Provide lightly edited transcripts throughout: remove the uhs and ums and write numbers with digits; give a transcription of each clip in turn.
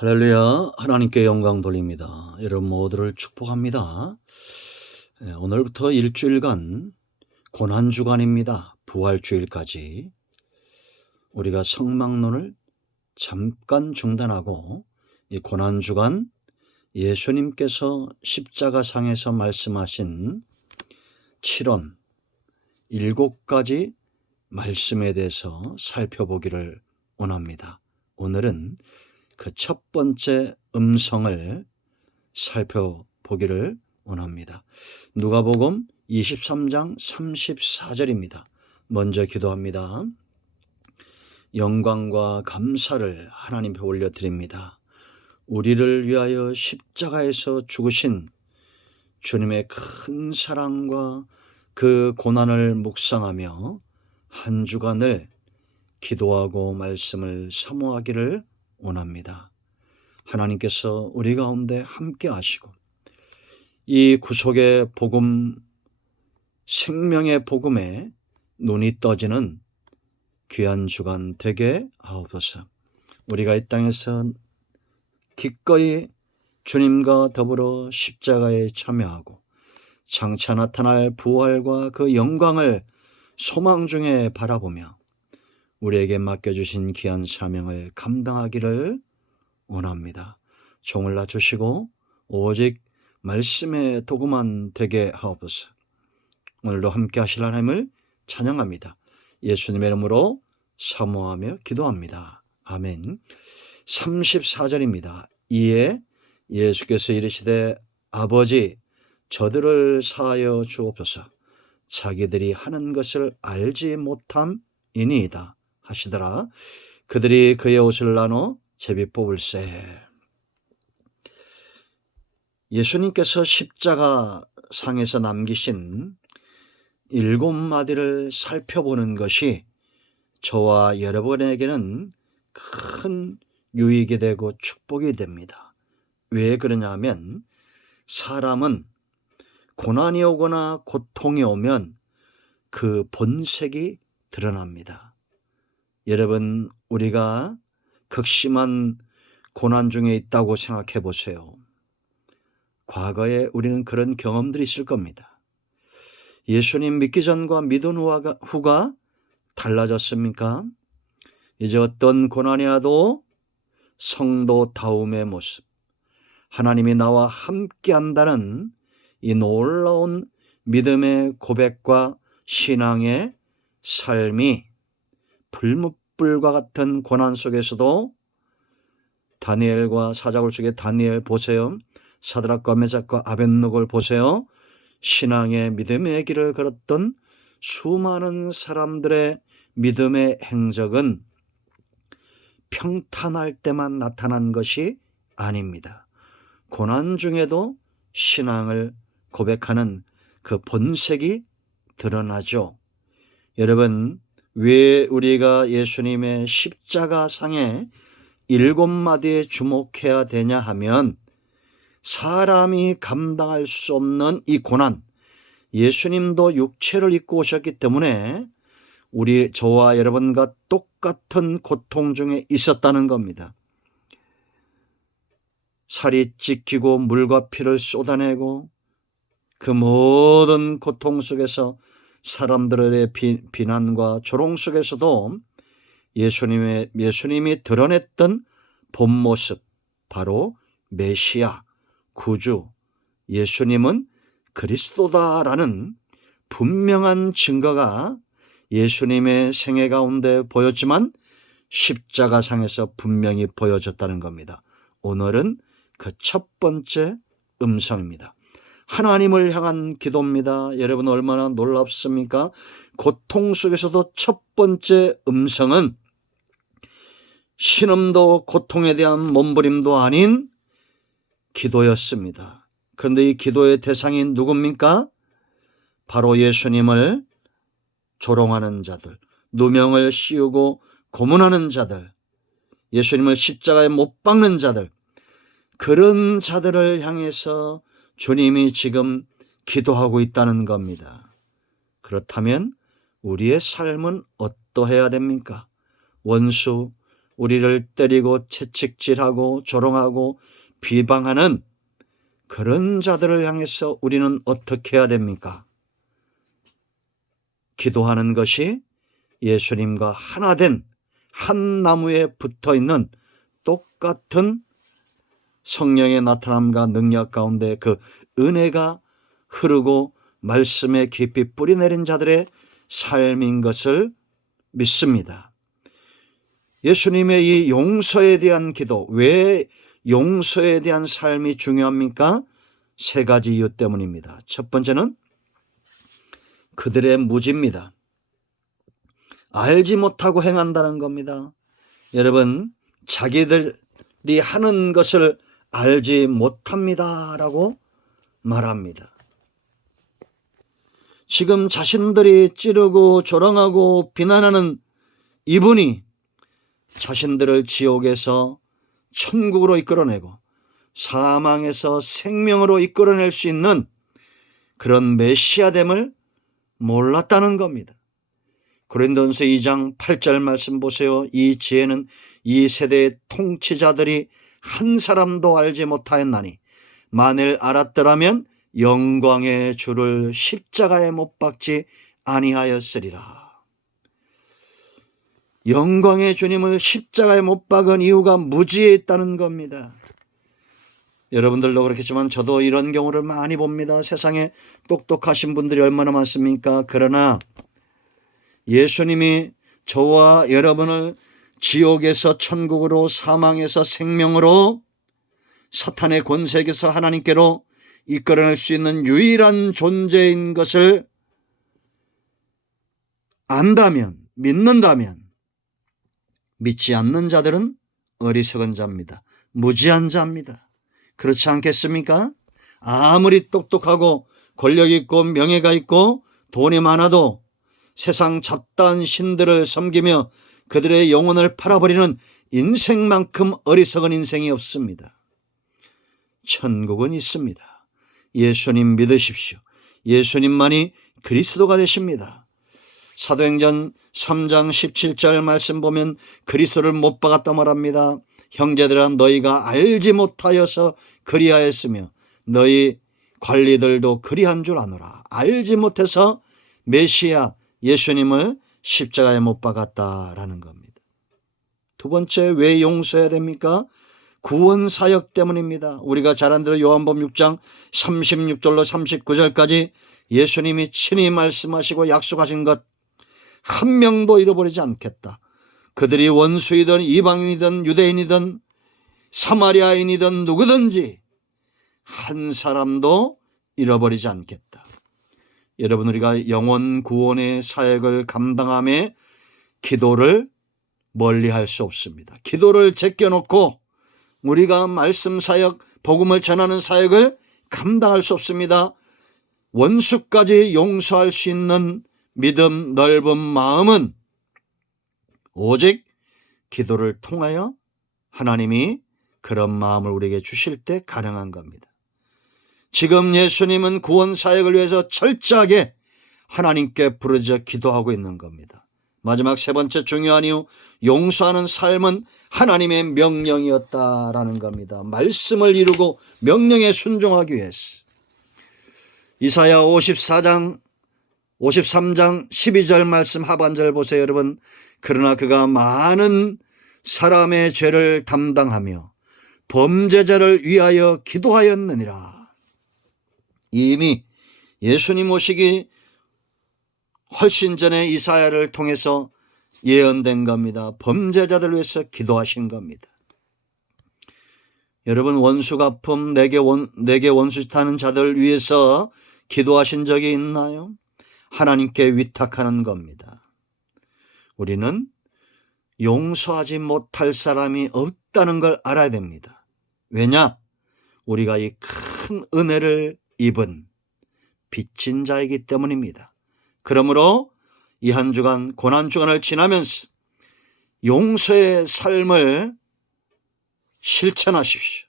할렐루야. 하나님께 영광 돌립니다. 여러분 모두를 축복합니다. 오늘부터 일주일간 고난주간입니다. 부활주일까지 우리가 성막론을 잠깐 중단하고 이 고난주간 예수님께서 십자가상에서 말씀하신 7원 7가지 말씀에 대해서 살펴보기를 원합니다. 오늘은 그 첫 번째 음성을 살펴보기를 원합니다. 누가복음 23장 34절입니다. 먼저 기도합니다. 영광과 감사를 하나님께 올려드립니다. 우리를 위하여 십자가에서 죽으신 주님의 큰 사랑과 그 고난을 묵상하며 한 주간을 기도하고 말씀을 사모하기를 원합니다. 하나님께서 우리 가운데 함께 하시고 이 구속의 복음, 생명의 복음에 눈이 떠지는 귀한 주간 되게 하옵소서. 우리가 이 땅에서 기꺼이 주님과 더불어 십자가에 참여하고 장차 나타날 부활과 그 영광을 소망 중에 바라보며 우리에게 맡겨주신 귀한 사명을 감당하기를 원합니다. 종을 낮추시고 오직 말씀의 도구만 되게 하옵소서. 오늘도 함께 하실 하나님을 찬양합니다. 예수님의 이름으로 사모하며 기도합니다. 아멘. 34절입니다. 이에 예수께서 이르시되 아버지 저들을 사하여 주옵소서. 자기들이 하는 것을 알지 못함이니이다 하시더라. 그들이 그의 옷을 나눠 제비 뽑을세. 예수님께서 십자가 상에서 남기신 7마디를 살펴보는 것이 저와 여러분에게는 큰 유익이 되고 축복이 됩니다. 왜 그러냐 하면 사람은 고난이 오거나 고통이 오면 그 본색이 드러납니다. 여러분, 우리가 극심한 고난 중에 있다고 생각해 보세요. 과거에 우리는 그런 경험들이 있을 겁니다. 예수님 믿기 전과 믿은 후가 달라졌습니까? 이제 어떤 고난이 와도 성도다움의 모습, 하나님이 나와 함께 한다는 이 놀라운 믿음의 고백과 신앙의 삶이 불못불과 같은 고난 속에서도 다니엘과 사자굴 속의 다니엘 보세요. 사드락과 메삭과 아벳느고를 보세요. 신앙의 믿음의 길을 걸었던 수많은 사람들의 믿음의 행적은 평탄할 때만 나타난 것이 아닙니다. 고난 중에도 신앙을 고백하는 그 본색이 드러나죠. 여러분, 왜 우리가 예수님의 십자가상에 7마디에 주목해야 되냐 하면 사람이 감당할 수 없는 이 고난, 예수님도 육체를 입고 오셨기 때문에 저와 여러분과 똑같은 고통 중에 있었다는 겁니다. 살이 찢기고 물과 피를 쏟아내고 그 모든 고통 속에서 사람들의 비난과 조롱 속에서도 예수님이 드러냈던 본 모습, 바로 메시아, 구주, 예수님은 그리스도다라는 분명한 증거가 예수님의 생애 가운데 보였지만 십자가상에서 분명히 보여졌다는 겁니다. 오늘은 그 첫 번째 음성입니다. 하나님을 향한 기도입니다. 여러분 얼마나 놀랍습니까? 고통 속에서도 첫 번째 음성은 신음도 고통에 대한 몸부림도 아닌 기도였습니다. 그런데 이 기도의 대상이 누굽니까? 바로 예수님을 조롱하는 자들, 누명을 씌우고 고문하는 자들, 예수님을 십자가에 못 박는 자들, 그런 자들을 향해서 주님이 지금 기도하고 있다는 겁니다. 그렇다면 우리의 삶은 어떠해야 됩니까? 원수, 우리를 때리고 채찍질하고 조롱하고 비방하는 그런 자들을 향해서 우리는 어떻게 해야 됩니까? 기도하는 것이 예수님과 하나 된 한 나무에 붙어 있는 똑같은 성령의 나타남과 능력 가운데 그 은혜가 흐르고 말씀에 깊이 뿌리내린 자들의 삶인 것을 믿습니다. 예수님의 이 용서에 대한 기도, 왜 용서에 대한 삶이 중요합니까? 세 가지 이유 때문입니다. 첫 번째는 그들의 무지입니다. 알지 못하고 행한다는 겁니다. 여러분, 자기들이 하는 것을 알지 못합니다라고 말합니다. 지금 자신들이 찌르고 조롱하고 비난하는 이분이 자신들을 지옥에서 천국으로 이끌어내고 사망에서 생명으로 이끌어낼 수 있는 그런 메시아됨을 몰랐다는 겁니다. 고린도전서 2장 8절 말씀 보세요. 이 지혜는 이 세대의 통치자들이 한 사람도 알지 못하였나니 만일 알았더라면 영광의 주를 십자가에 못 박지 아니하였으리라. 영광의 주님을 십자가에 못 박은 이유가 무지에 있다는 겁니다. 여러분들도 그렇겠지만 저도 이런 경우를 많이 봅니다. 세상에 똑똑하신 분들이 얼마나 많습니까? 그러나 예수님이 저와 여러분을 지옥에서 천국으로, 사망에서 생명으로, 사탄의 권세에서 하나님께로 이끌어낼 수 있는 유일한 존재인 것을 안다면, 믿는다면, 믿지 않는 자들은 어리석은 자입니다. 무지한 자입니다. 그렇지 않겠습니까? 아무리 똑똑하고 권력 있고 명예가 있고 돈이 많아도 세상 잡다한 신들을 섬기며 그들의 영혼을 팔아버리는 인생만큼 어리석은 인생이 없습니다. 천국은 있습니다. 예수님 믿으십시오. 예수님만이 그리스도가 되십니다. 사도행전 3장 17절 말씀 보면 그리스도를 못 박았다 말합니다. 형제들아 너희가 알지 못하여서 그리하였으며 너희 관리들도 그리한 줄 아노라. 알지 못해서 메시아 예수님을 십자가에 못 박았다라는 겁니다. 두 번째, 왜 용서해야 됩니까? 구원 사역 때문입니다. 우리가 잘 안 들어 요한복음 6장 36절로 39절까지 예수님이 친히 말씀하시고 약속하신 것 한 명도 잃어버리지 않겠다. 그들이 원수이든 이방인이든 유대인이든 사마리아인이든 누구든지 한 사람도 잃어버리지 않겠다. 여러분, 우리가 영혼 구원의 사역을 감당함에 기도를 멀리할 수 없습니다. 기도를 제껴놓고 우리가 말씀 사역, 복음을 전하는 사역을 감당할 수 없습니다. 원수까지 용서할 수 있는 믿음, 넓은 마음은 오직 기도를 통하여 하나님이 그런 마음을 우리에게 주실 때 가능한 겁니다. 지금 예수님은 구원 사역을 위해서 철저하게 하나님께 부르짖어 기도하고 있는 겁니다. 마지막 세 번째 중요한 이유, 용서하는 삶은 하나님의 명령이었다라는 겁니다. 말씀을 이루고 명령에 순종하기 위해서. 이사야 53장 12절 말씀 하반절 보세요, 여러분. 그러나 그가 많은 사람의 죄를 담당하며 범죄자를 위하여 기도하였느니라. 이미 예수님 오시기 훨씬 전에 이사야를 통해서 예언된 겁니다. 범죄자들을 위해서 기도하신 겁니다. 여러분, 원수 갚음, 내게 원수짓하는 자들을 위해서 기도하신 적이 있나요? 하나님께 위탁하는 겁니다. 우리는 용서하지 못할 사람이 없다는 걸 알아야 됩니다. 왜냐? 우리가 이 큰 은혜를 입은 빚진 자이기 때문입니다. 그러므로 이 한 주간 고난주간을 지나면서 용서의 삶을 실천하십시오.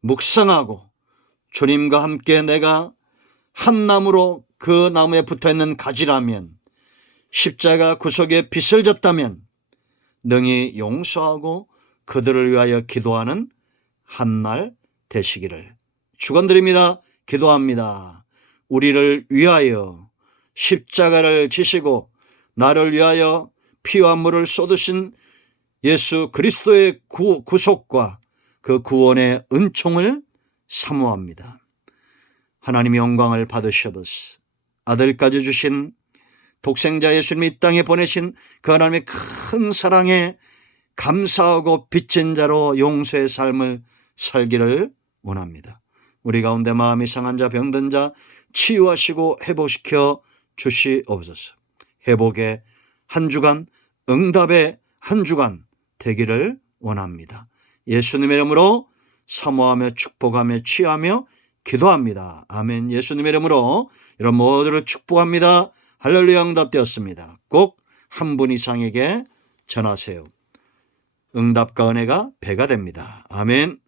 묵상하고 주님과 함께 내가 한 나무로 그 나무에 붙어있는 가지라면, 십자가 구속에 빚을 졌다면 능히 용서하고 그들을 위하여 기도하는 한날 되시기를 축원드립니다. 기도합니다. 우리를 위하여 십자가를 지시고 나를 위하여 피와 물을 쏟으신 예수 그리스도의 구속과 그 구원의 은총을 사모합니다. 하나님의 영광을 받으셔버스 아들까지 주신 독생자 예수님이 이 땅에 보내신 그 하나님의 큰 사랑에 감사하고 빚진 자로 용서의 삶을 살기를 원합니다. 우리 가운데 마음이 상한 자, 병든 자 치유하시고 회복시켜 주시옵소서. 회복의 한 주간, 응답의 한 주간 되기를 원합니다. 예수님의 이름으로 사모하며 축복하며 취하며 기도합니다. 아멘. 예수님의 이름으로 이런 모두를 축복합니다. 할렐루야. 응답되었습니다. 꼭 한 분 이상에게 전하세요. 응답과 은혜가 배가 됩니다. 아멘.